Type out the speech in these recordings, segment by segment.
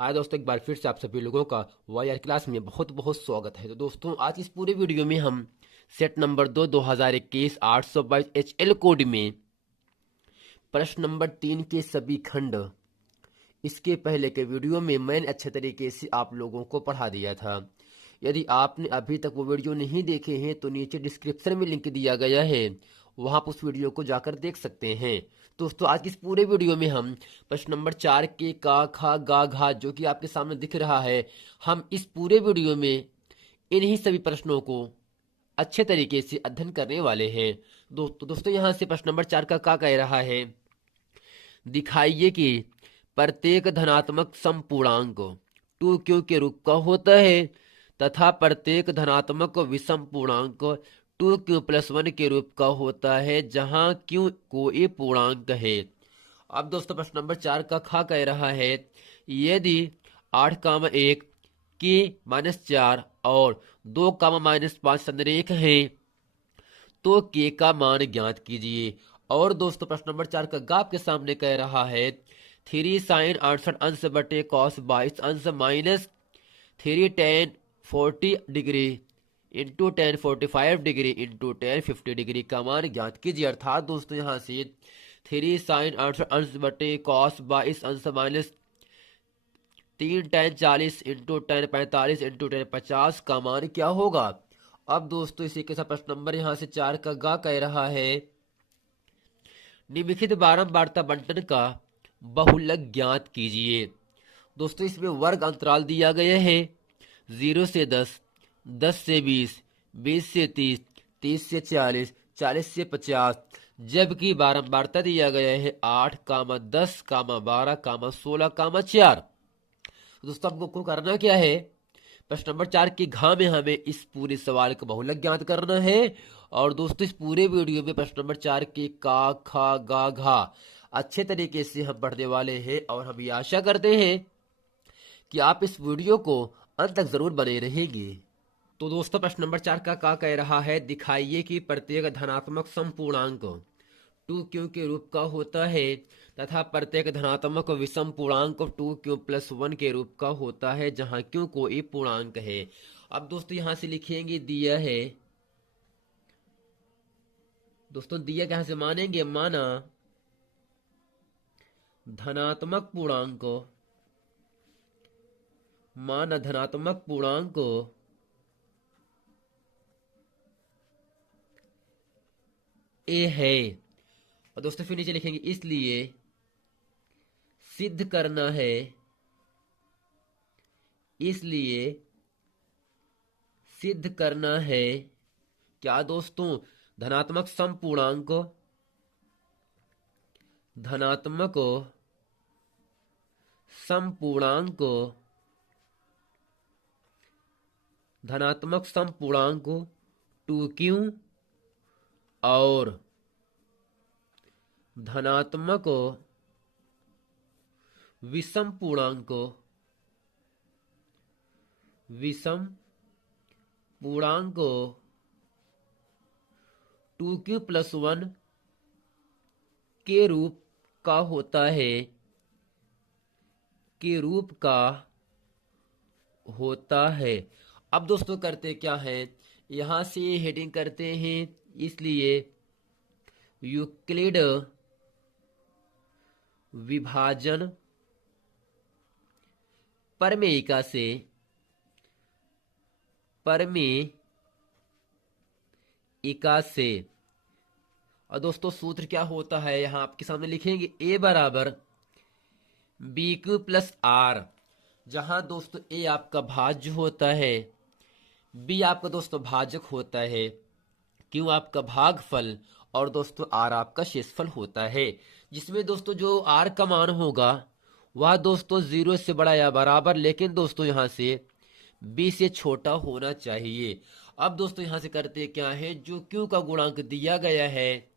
आज दोस्तों एक बार फिर से आप सभी लोगों का वाई आर क्लास में बहुत बहुत स्वागत है। तो दोस्तों आज इस पूरे वीडियो में हम सेट नंबर 2021 822 HL कोड में प्रश्न नंबर 3 के सभी खंड, इसके पहले के वीडियो में मैंने अच्छे तरीके से आप लोगों को पढ़ा दिया था। यदि आपने अभी तक वो वीडियो नहीं देखे हैं तो नीचे डिस्क्रिप्शन में लिंक दिया गया है, वहां पर उस वीडियो को जाकर देख सकते हैं। दोस्तों आज इस पूरे वीडियो में हम प्रश्न नंबर 4 के का खा गा घा जो कि आपके सामने दिख रहा है, हम इस पूरे वीडियो में इन्हीं सभी प्रश्नों को अच्छे तरीके से अध्ययन करने वाले हैं। दोस्तों यहाँ से प्रश्न नंबर 4 का कह रहा है, दिखाइए कि प्रत्येक धनात्मक समपूर्णांक 2q के रूप का होता है तथा प्रत्येक धनात्मक विषम पूर्णांक 2q+1 के रूप का होता है जहां q कोई पूर्णांक है। अब दोस्तों प्रश्न नंबर 4 का खा कह रहा है, यदि 8,1 k-4 और 2,-5 संरेख हैं तो k का मान ज्ञात कीजिए। और दोस्तों प्रश्न नंबर 4 का गा आपके सामने कह रहा है, 3 sin 68 अंश बटे cos 22 अंश minus 3 tan 40 degree into tan 45 degree into tan 50 degree का मान ज्ञात कीजिए। अर्थात दोस्तों यहाँ से 3 sin 68 अंश बटे cos 22 अंश minus 3 tan 40 into tan 45 into tan 50 का मान क्या होगा। अब दोस्तों इसी के साथ प्रश्न नंबर यहाँ से 4 का गा कह रहा है, निम्नलिखित बारंबारता बंटन का बहुलक ज्ञात कीजिए। दोस्तों इसमें वर्ग अंतराल दिया गया है 0 से 10, 10 से 20, 20 से 30, 30 से 40, 40 से 50, जबकि बारंबारता दिया गया है 8, 10, 12, 16, 4। दोस्तों हमको करना क्या है, प्रश्न नंबर 4 की घा में हमें इस पूरे सवाल का बहुलक ज्ञात करना है। और दोस्तों इस पूरे वीडियो में प्रश्न नंबर 4 के का खा गा घा अच्छे तरीके से हम पढ़ने वाले हैं और हम ये आशा करते हैं कि आप इस वीडियो को अंत तक जरूर बने रहेंगे। तो दोस्तों प्रश्न नंबर 4 का कह रहा है, दिखाइए कि प्रत्येक धनात्मक समपूर्णांक 2q के रूप का होता है तथा प्रत्येक धनात्मक विषम पूर्णांक 2q+1 के रूप का होता है जहां q कोई पूर्णांक है। अब दोस्तों यहां से लिखेंगे दिया है, दोस्तों दिया कहां से मानेंगे, माना धनात्मक पूर्णांक, माना धनात्मक पूर्णांक ए है। और दोस्तों फिर नीचे लिखेंगे इसलिए सिद्ध करना है, इसलिए सिद्ध करना है क्या दोस्तों, धनात्मक समपूर्णांक, धनात्मक समपूर्णांक, धनात्मक समपूर्णांक 2q और धनात्मक विषम पूर्णांक, विषम पूर्णांक 2q+1 के रूप का होता है, के रूप का होता है। अब दोस्तों करते क्या है, यहां से हेडिंग करते हैं, इसलिए यूक्लिड विभाजन परमेयिका से, परमेयिका से। और दोस्तों सूत्र क्या होता है यहां आपके सामने लिखेंगे, a बराबर BQ+R, जहां दोस्तों a आपका भाज्य होता है, b आपका दोस्तों भाजक होता है, q आपका भागफल और दोस्तों r आपका शेषफल होता है। जिसमें दोस्तों जो r का मान होगा वह दोस्तों 0 से बड़ा या बराबर, लेकिन दोस्तों यहां से b से छोटा होना चाहिए। अब दोस्तों यहां से करते क्या है, जो q का गुणांक दिया गया है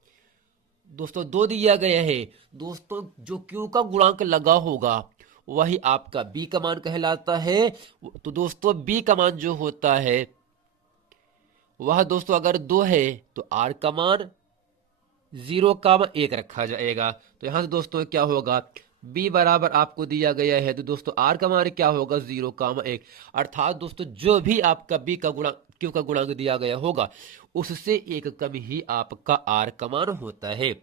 दोस्तों 2 दिया गया है, दोस्तों जो q का गुणांक लगा होगा वही आपका b का मान कहलाता है। तो दोस्तों b का मान जो होता है वह दोस्तों अगर 2 है तो r का मान 0, 1 रखा जाएगा। तो यहां से दोस्तों क्या होगा, बी बराबर आपको दिया गया है, तो दोस्तों आर का मान क्या होगा 0,1। अर्थात दोस्तों जो भी आपका बी का गुणांक क्यू का गुणांक दिया गया होगा उससे एक कम ही आपका आर का मान होता है।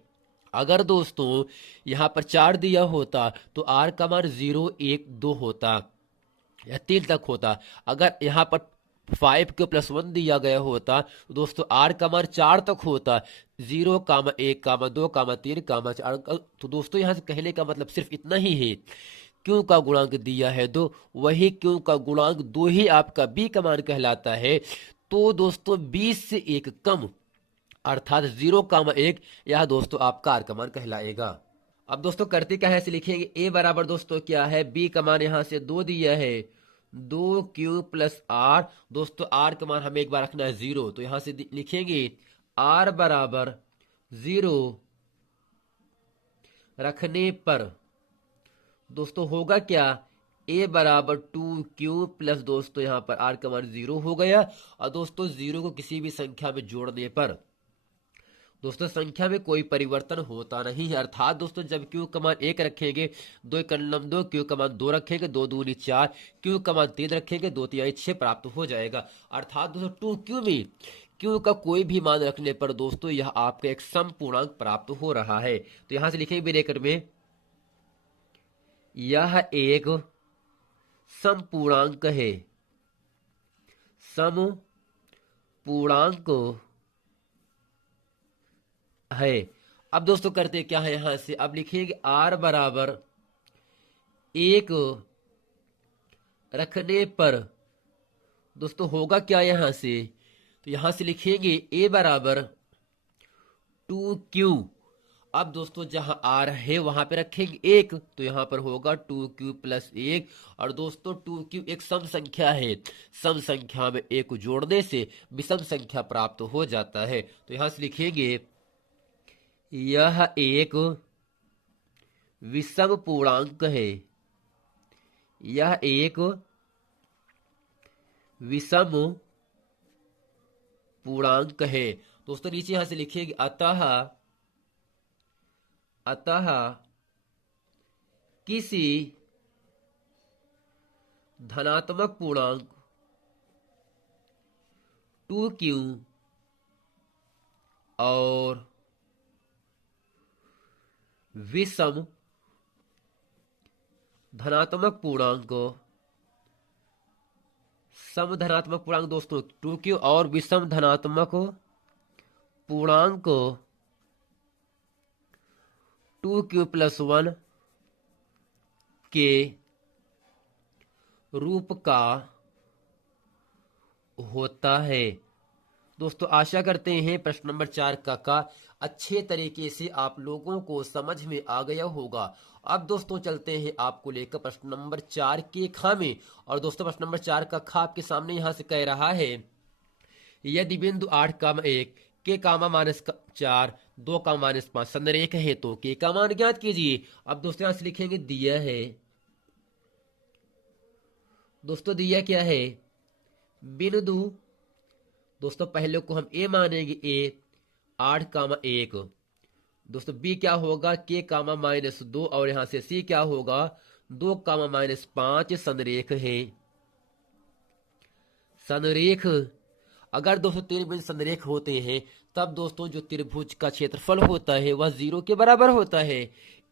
अगर दोस्तों यहाँ पर 4 दिया होता तो आर का मान 0, 1, 2 होता या 3 तक होता। अगर यहाँ पर 5 के +1 दिया गया होता तो दोस्तों आर का मान 4 तक होता, 0, 1, 2, 3, 4। तो दोस्तों यहाँ से कहने का मतलब सिर्फ इतना ही है, क्यों का गुणांक दिया है दो, वही क्यों का गुणांक 2 ही आपका बी का मान कहलाता है। तो दोस्तों 20 से एक कम अर्थात 0,1 यह दोस्तों आपका आर का मान कहलाएगा। अब दोस्तों करते क्या है, ऐसे लिखेंगे ए बराबर दोस्तों क्या है, बी का मान यहां से 2 दिया है, 2Q + R। दोस्तों आर का मान हमें एक बार रखना है 0, तो यहां से लिखेंगे आर बराबर 0 रखने पर दोस्तों होगा क्या, ए बराबर 2Q प्लस दोस्तों यहाँ पर आर का मान 0 हो गया। और दोस्तों 0 को किसी भी संख्या में जोड़ने पर दोस्तों संख्या में कोई परिवर्तन होता नहीं है। अर्थात दोस्तों जब क्यू का मान 1 रखेंगे, 2 × 2, क्यू का मान 2 रखेंगे, 2 दूनी 4, क्यू का मान 3 रखेंगे, 2 × 6 प्राप्त हो जाएगा। अर्थात दोस्तों 2Q में क्यू का कोई भी मान रखने पर दोस्तों यह आपका एक सम पूर्णांक प्राप्त हो रहा है। तो यहां से लिखेंगे ब्रैकेट में, यह एक सम पूर्णांक है, सम पूर्णांक है। अब दोस्तों करते क्या है, यहां से अब लिखेंगे आर बराबर 1 रखने पर दोस्तों होगा क्या, यहां से तो यहां से लिखेंगे ए बराबर 2Q। अब दोस्तों जहां आर है वहां पे रखेंगे 1, तो यहां पर होगा 2Q + 1। और दोस्तों 2Q एक सम संख्या है, सम संख्या में 1 जोड़ने से विषम संख्या प्राप्त हो जाता है। तो यहां से लिखेंगे यह एक विषम पूर्णांक है, यह एक विषम पूर्णांक है। दोस्तों नीचे यहां से लिखेंगे अतः किसी धनात्मक पूर्णांक 2Q और विषम धनात्मक पूर्णांक, सम धनात्मक पूर्णांक दोस्तों 2Q और विषम धनात्मक पूर्णांक 2Q + 1 के रूप का होता है। दोस्तों आशा करते हैं प्रश्न नंबर 4 का अच्छे तरीके से आप लोगों को समझ में आ गया होगा। अब दोस्तों चलते हैं आपको लेकर प्रश्न नंबर 4 के खा में। और दोस्तों प्रश्न नंबर 4 का खा आपके सामने यहां से कह रहा है, यदि बिंदु 8,1 के कामा -4 2 का -5 संरेख है तो के का मान ज्ञात कीजिए। अब दोस्तों यहां से लिखेंगे दिया है, दोस्तों दिया क्या है, बिंदु दोस्तों पहले को हम ए मानेंगे, ए 8,1 दोस्तों बी क्या होगा के कामा -2 और यहां से सी क्या होगा 2 कामा -5 संरेख है। संरेख अगर दोस्तों त्रिभुज संरेख होते हैं तब दोस्तों जो त्रिभुज का क्षेत्रफल होता है वह 0 के बराबर होता है।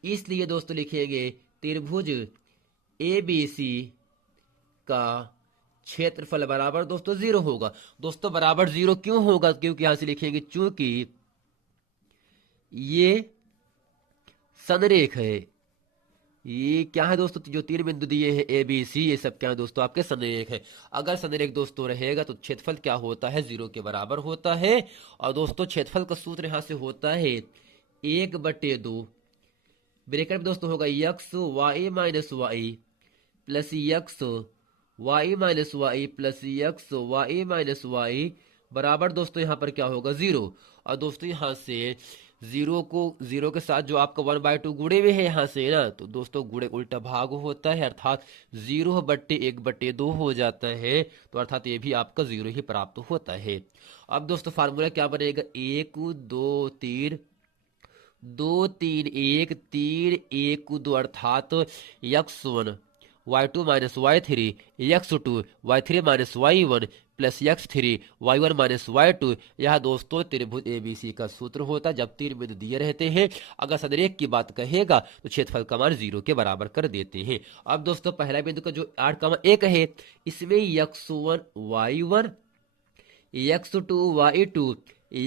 इसलिए दोस्तों लिखेंगे त्रिभुज ABC का क्षेत्रफल बराबर दोस्तों 0 होगा। दोस्तों बराबर 0 क्यों होगा, क्योंकि यहां से लिखेंगे चूंकि ये संरेख है। ये क्या है दोस्तों, जो 3 बिंदु दिए हैं ABC, ये सब क्या है दोस्तों आपके संरेख है। अगर संरेख दोस्तों रहेगा तो क्षेत्रफल क्या होता है 0 के बराबर होता है। और दोस्तों क्षेत्रफल का सूत्र यहां से होता है 1/2 ब्रैकेट में दोस्तों होगा x y - y plus x y - y plus x y - y बराबर दोस्तों यहाँ पर क्या होगा 0। और दोस्तों यहाँ से 0 के साथ जो आपका 1/2 गुणे में है यहाँ से ना, तो दोस्तों गुणे उल्टा भाग होता है, अर्थात 0/1/2 हो जाता है। तो अर्थात ये भी आपका 0 ही प्राप्त होता है। अब दोस्तों फार्मूला क्या बनेगा, 1 2 3 2 3 1 3 1 2 अर्थात x1 y2 minus y3 x2 y3 minus y1 plus x3 y1 minus y2। यह दोस्तों त्रिभुज एबीसी का सूत्र होता है जब तीन बिंदु दिए रहते हैं। अगर सदरेख की बात कहेगा तो क्षेत्रफल का मान 0 के बराबर कर देते हैं। अब दोस्तों पहला बिंदु का जो 8,1 है इसमें x1 y1 x2 y2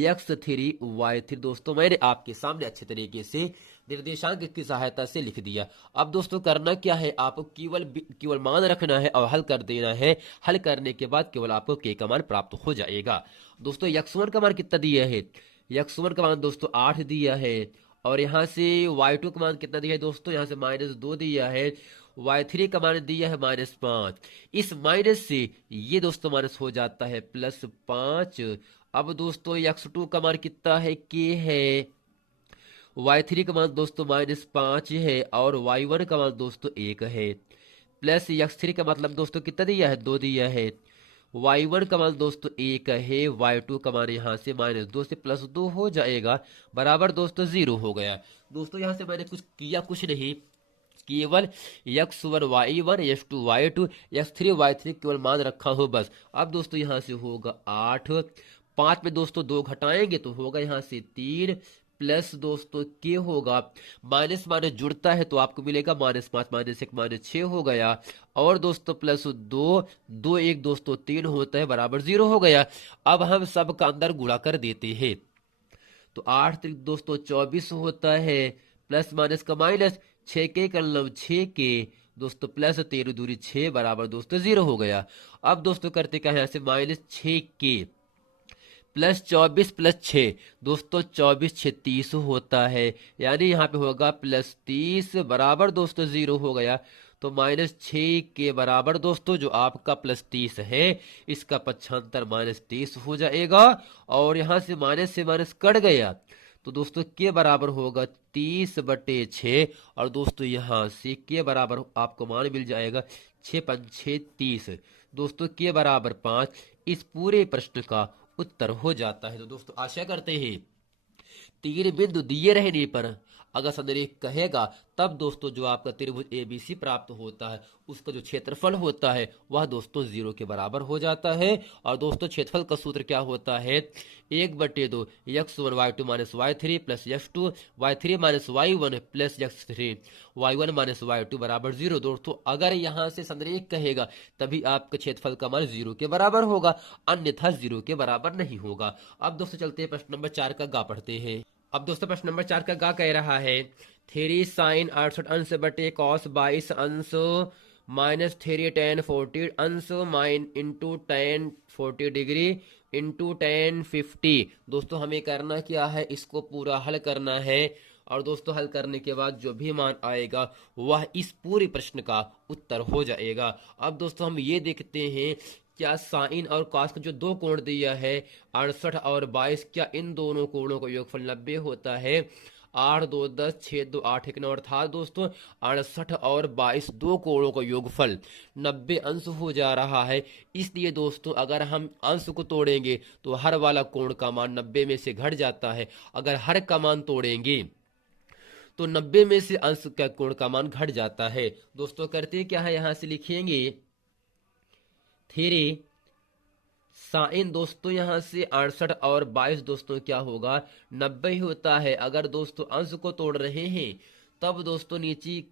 x3 y3 दोस्तों मैंने आपके सामने अच्छे तरीके से निर्देशांक की सहायता से लिख दिया। अब दोस्तों करना क्या है, आपको केवल मान रखना है और हल कर देना है। हल करने के बाद केवल आपको के का मान प्राप्त हो जाएगा। दोस्तों x1 का मान कितना दिया है, x1 का मान दोस्तों 8 दिया है और यहाँ से y2 का मान कितना दिया है दोस्तों, यहाँ से -2 दिया है। y3 का मान दिया है -5। इस माइनस से ये दोस्तों माइनस हो जाता है +5। अब दोस्तों x2 का मान कितना है, के है। y3 का मान दोस्तों -5 है और y1 का मान दोस्तों 1 है। प्लस x3 का मतलब दोस्तों कितना दिया है, 2 दिया है। y1 का मान दोस्तों 1 है। y2 का मान यहाँ से -2 से +2 हो जाएगा बराबर दोस्तों 0 हो गया। दोस्तों यहाँ से मैंने कुछ नहीं, केवल x1 y1 x2 y2 x3 y3 केवल मान रखा हो बस। अब दोस्तों यहाँ से होगा 8, 5 में दोस्तों 2 घटाएंगे तो होगा यहाँ से 3 प्लस दोस्तों के होगा माइनस माइनस जुड़ता है तो आपको मिलेगा -5 -1 -6 हो गया और दोस्तों +2 2 1 दोस्तों 3 होता है बराबर 0 हो गया। अब हम सब का अंदर गुणा कर देते हैं तो 8 दोस्तों 24 होता है प्लस माइनस का माइनस 6 के कलम 6 के दोस्तों प्लस 13 दूरी 6 बराबर दोस्तों 0 हो गया। अब दोस्तों करते क्या है, यहाँ से -6 के प्लस 24 प्लस 6 दोस्तों 24 6 30 होता है, यानी यहाँ पे होगा +30 बराबर दोस्तों 0 हो गया। तो -6 के बराबर दोस्तों जो आपका +30 है इसका पक्षांतर -30 हो जाएगा और यहाँ से माइनस कट गया तो दोस्तों के बराबर होगा 30/6 और दोस्तों यहाँ से के बराबर आपको मान मिल जाएगा 6 5 6 30 दोस्तों के बराबर 5। इस पूरे प्रश्न का उत्तर हो जाता है। तो दोस्तों आशा करते हैं तीन बिंदु दिए रहने पर अगर संरेख कहेगा तब दोस्तों जो आपका त्रिभुज एबीसी प्राप्त होता है उसका जो क्षेत्रफल होता है वह दोस्तों 0 के बराबर हो जाता है। और दोस्तों क्षेत्रफल का सूत्र क्या होता है, 1/2 x1 y2 minus y3 plus x2 y3 minus y1 plus x3 y1 minus y2 बराबर 0। दोस्तों अगर यहाँ से संरेख कहेगा तभी आपका क्षेत्रफल का मान 0 के बराबर होगा, अन्यथा 0 के बराबर नहीं होगा। अब दोस्तों चलते हैं प्रश्न नंबर 4 का गा पढ़ते हैं। अब दोस्तों प्रश्न नंबर 4 का गा कह रहा है 3 sin 68 अंश बटे cos 22 अंश माइनस 3 tan 40 अंश mine into tan 40 degree into tan 50। दोस्तों हमें करना क्या है, इसको पूरा हल करना है और दोस्तों हल करने के बाद जो भी मान आएगा वह इस पूरे प्रश्न का उत्तर हो जाएगा। अब दोस्तों हम ये देखते हैं क्या साइन और कॉस का जो दो कोण दिया है 68 और 22, क्या इन दोनों कोणों का योगफल 90 होता है। 8 2 10 6 2 8 1 9 अर्थात दोस्तों 68 और 22 दो कोणों का योगफल 90 अंश हो जा रहा है। इसलिए दोस्तों अगर हम अंश को तोड़ेंगे तो हर वाला कोण का मान 90 में से घट जाता है। अगर हर का मान तोड़ेंगे तो 90 में से अंश का कोण का मान घट जाता है। दोस्तों करते क्या है, यहां से लिखेंगे 3 साइन दोस्तों यहां से 68 और 22 दोस्तों क्या होगा 90 होता है। अगर दोस्तों अंश को तोड़ रहे हैं तब दोस्तों नीचे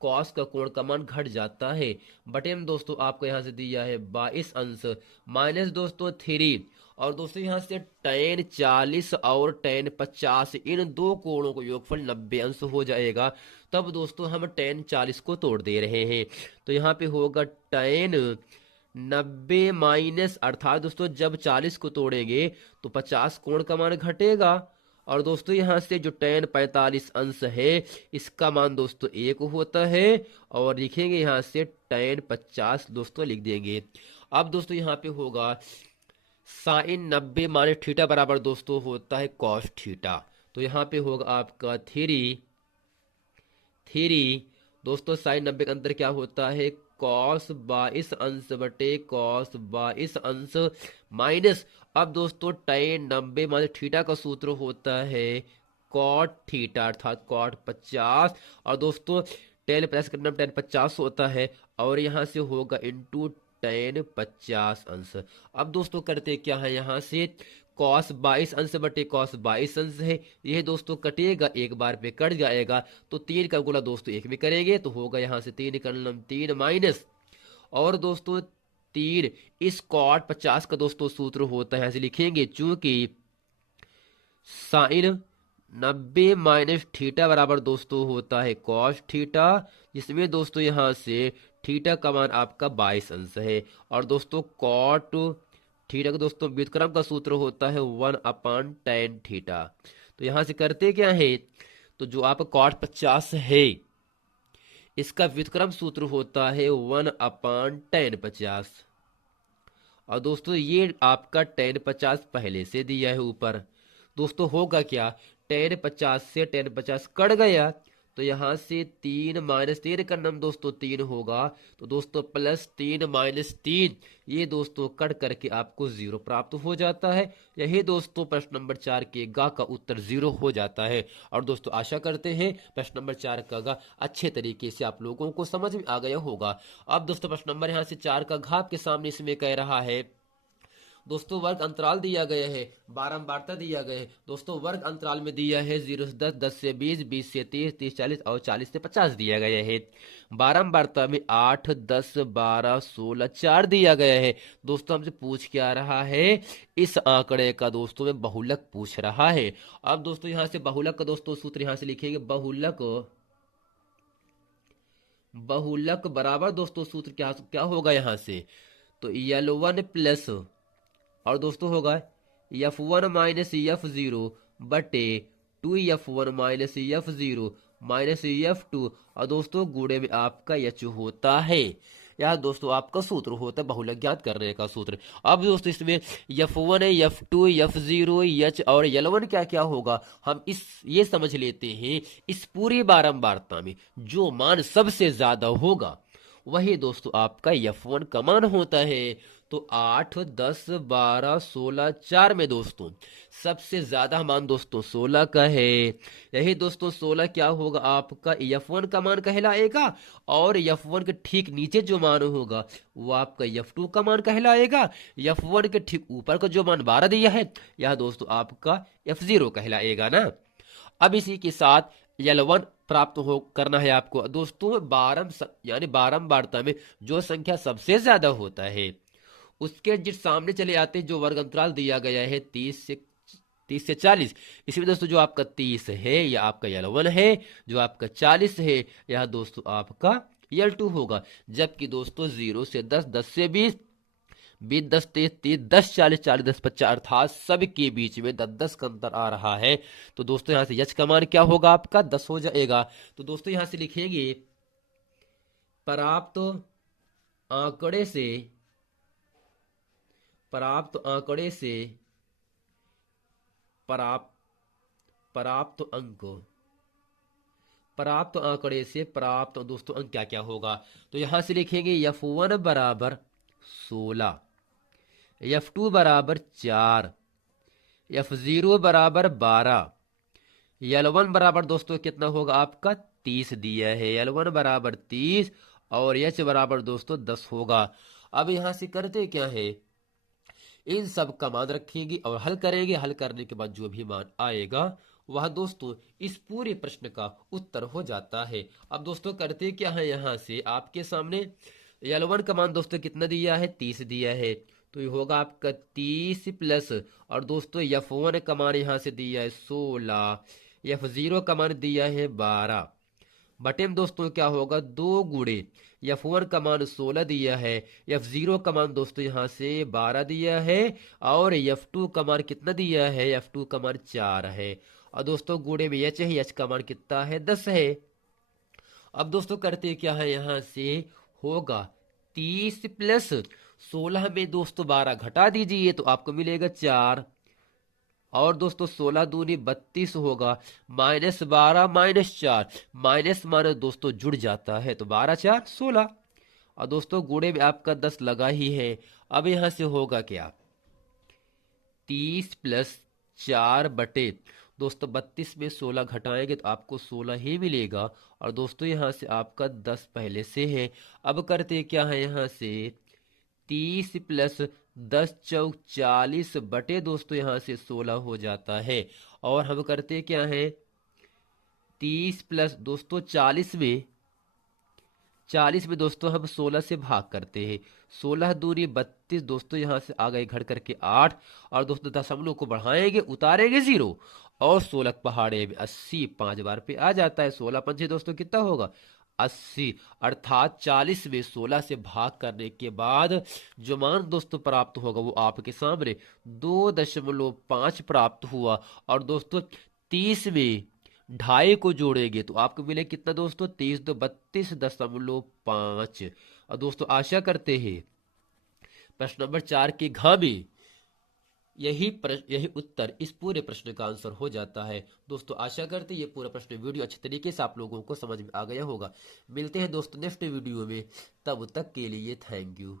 कॉस का कोण का मान घट जाता है। बटे में दोस्तों आपको यहां से दिया है 22 अंश माइनस दोस्तों 3 और दोस्तों यहां से tan 40 और tan 50 इन दो कोणों को योगफल 90 अंश हो जाएगा। तब दोस्तों हम tan 40 को तोड़ दे रहे हैं तो यहाँ पे होगा tan 90 माइनस अर्थात दोस्तों जब 40 को तोड़ेंगे तो 50 कोण का मान घटेगा और दोस्तों यहां से जो tan 45 अंश है इसका मान दोस्तों 1 होता है और लिखेंगे यहां से tan 50 दोस्तों लिख देंगे। अब दोस्तों यहाँ पे होगा साइन 90 माइनस थीटा बराबर दोस्तों होता है कॉस थीटा। तो यहाँ पे होगा आपका 3 दोस्तों साइन 90 का अंतर क्या होता है कॉस 22 अंश बटे कॉस 22 अंश माइनस अब दोस्तों tan 90 माइनस थीटा का सूत्र होता है कॉट थीटा अर्थात कॉट 50। और दोस्तों टेन प्लस करना टेन 50 होता है और यहाँ से होगा इंटू टेन 50 अंश। अब दोस्तों करते क्या है, यहाँ से कॉस 22 अंश बटे कॉस 22 अंश है, यह दोस्तों कटेगा, एक बार पे कट जाएगा, तो 3 का गुणा दोस्तों 1 में करेंगे तो होगा यहाँ से 3 करनम 3 माइनस, और दोस्तों 3 इस कॉट 50 का दोस्तों सूत्र होता है, यहाँ से लिखेंगे चूंकि साइन 90 माइनस थीटा बराबर दोस्तों होता है कॉस थीटा, जिसमें दोस्तों यहाँ से थीटा का मान आपका 22 अंश है, और दोस्तों कॉट थीटा का दोस्तों व्युत्क्रम का सूत्र होता है 1/tan थीटा। तो यहाँ से करते क्या है, तो जो आपका कॉट 50 है इसका व्युत्क्रम सूत्र होता है 1/tan 50, और दोस्तों ये आपका tan 50 पहले से दिया है ऊपर। दोस्तों होगा क्या, tan 50 से tan 50 कट गया, तो यहाँ से 3 माइनस 3 का नाम दोस्तों 3 होगा, तो दोस्तों प्लस 3 माइनस 3, ये दोस्तों कट करके आपको 0 प्राप्त हो जाता है। यही दोस्तों प्रश्न नंबर 4 के गा का उत्तर 0 हो जाता है। और दोस्तों आशा करते हैं प्रश्न नंबर 4 का गा अच्छे तरीके से आप लोगों को समझ में आ गया होगा। अब दोस्तों प्रश्न नंबर यहाँ से 4 का घ आपके सामने इसमें कह रहा है, दोस्तों वर्ग अंतराल दिया गया है, बारंबारता दिया गया है। दोस्तों वर्ग अंतराल में दिया है 0 से 10, 10 से 20, 20 से 30, 30 40 और 40 से 50 दिया गया है। बारंबारता में 8, 10, 12, 16, 4 दिया गया है। दोस्तों हमसे पूछ क्या रहा है, इस आंकड़े का दोस्तों में बहुलक पूछ रहा है। अब दोस्तों यहाँ से बहुलक का दोस्तों सूत्र यहाँ से लिखेंगे, बहुलक बराबर दोस्तों सूत्र क्या क्या होगा यहाँ से, तो L1 प्लस, और दोस्तों होगा F1 माइनस F0 बटे 2F1 minus F0 minus F2, और दोस्तों गुणे में आपका H होता है। यह दोस्तों आपका सूत्र होता है बहुलक ज्ञात करने का सूत्र। अब दोस्तों इसमें F1 F2 F0 H और L1 क्या क्या होगा, हम ये समझ लेते हैं। इस पूरी बारंबारता में जो मान सबसे ज्यादा होगा वही दोस्तों आपका F1 का मान होता है। तो 8, 10, 12, 16, 4 में दोस्तों सबसे ज्यादा मान दोस्तों 16 का है। यही दोस्तों 16 क्या होगा आपका F1 का मान कहलाएगा, और F1 के ठीक नीचे जो मान होगा वो आपका F2 का मान कहलाएगा। F1 के ठीक ऊपर का जो मान 12 दिया है यह दोस्तों आपका F0 कहलाएगा ना। अब इसी के साथ L1 प्राप्त हो करना है आपको दोस्तों। यानी बारंबारता में जो संख्या सबसे ज्यादा होता है उसके जिस सामने चले आते हैं, जो वर्ग अंतराल दिया गया है 30 से 40, इसमें दोस्तों जो आपका 30 है यह आपका L1 है, जो आपका 40 है यह दोस्तों आपका L2 होगा। जबकि दोस्तों 0 से 10, 10 से 20, 20, 10, 30, 30, 10, 40, 40, 10, 50 अर्थात सबके बीच में 10, 10 का अंतर आ रहा है। तो दोस्तों यहां से H का मान क्या होगा आपका 10 हो जाएगा। तो दोस्तों यहां से लिखेंगे प्राप्त आंकड़े से प्राप्त आंकड़े से प्राप्त दोस्तों अंक क्या क्या होगा। तो यहां से लिखेंगे F1 बराबर 16, F2 बराबर 4, F0 बराबर 12, L1 बराबर दोस्तों कितना होगा आपका 30 दिया है, L1 बराबर 30, और H बराबर दोस्तों 10 होगा। अब यहां से करते क्या है, इन सब का मान रखेंगे और हल करेंगे। हल करने के बाद जो भी मान आएगा वह दोस्तों इस पूरे प्रश्न का उत्तर हो जाता है। अब दोस्तों करते क्या है, यहां से आपके सामने L1 का मान दोस्तों कितना दिया है 30 दिया है, तो ये होगा आपका 30 प्लस, और दोस्तों F1 का मान यहां से दिया है 16, F0 का मान दिया है 12, बटे में दोस्तों क्या होगा 2 गुणे F1 का मान 16 दिया है, F0 का मान दोस्तों यहां से 12 दिया है, और F2 का मान कितना दिया है, F2 का मान 4 है, और दोस्तों गुणे में H है, H का मान कितना है 10 है। अब दोस्तों करते क्या है, यहां से होगा 30 प्लस 16 में दोस्तों 12 घटा दीजिए तो आपको मिलेगा 4, और दोस्तों 16 दूनी 32 होगा, माइनस 12 माइनस 4, माइनस माइनस दोस्तों जुड़ जाता है, तो 12 4 16, और दोस्तों गुणे में आपका 10 लगा ही है। अब यहां से होगा क्या 30 प्लस 4 बटे दोस्तों 32 में 16 घटाएंगे तो आपको 16 ही मिलेगा। और दोस्तों यहाँ से आपका 10 पहले से है। अब करते क्या है, यहाँ से 30 प्लस 10 चौक 40 बटे दोस्तों यहाँ से 16 हो जाता है। और हम करते क्या है, 30 प्लस दोस्तों 40 में दोस्तों हम 16 से भाग करते हैं। 16 दूरी 32 दोस्तों यहाँ से आ गए घट करके 8। और दोस्तों दशमलव को बढ़ाएंगे, उतारेंगे 0। और 16 पहाड़े में 80 5 बार पे आ जाता है। 16 पंचे दोस्तों कितना होगा, 80। अर्थात 40 में 16 से भाग करने के बाद जो मान दोस्तों प्राप्त होगा वो आपके सामने 2.5 प्राप्त हुआ। और दोस्तों 30 में ढाई को जोड़ेंगे तो आपको मिले कितना दोस्तों, 30 × 32.5। और दोस्तों आशा करते हैं प्रश्न नंबर 4 के घ में यही उत्तर इस पूरे प्रश्न का आंसर हो जाता है। दोस्तों आशा करते हैं ये पूरा प्रश्न वीडियो अच्छे तरीके से आप लोगों को समझ में आ गया होगा। मिलते हैं दोस्तों नेक्स्ट वीडियो में, तब तक के लिए थैंक यू।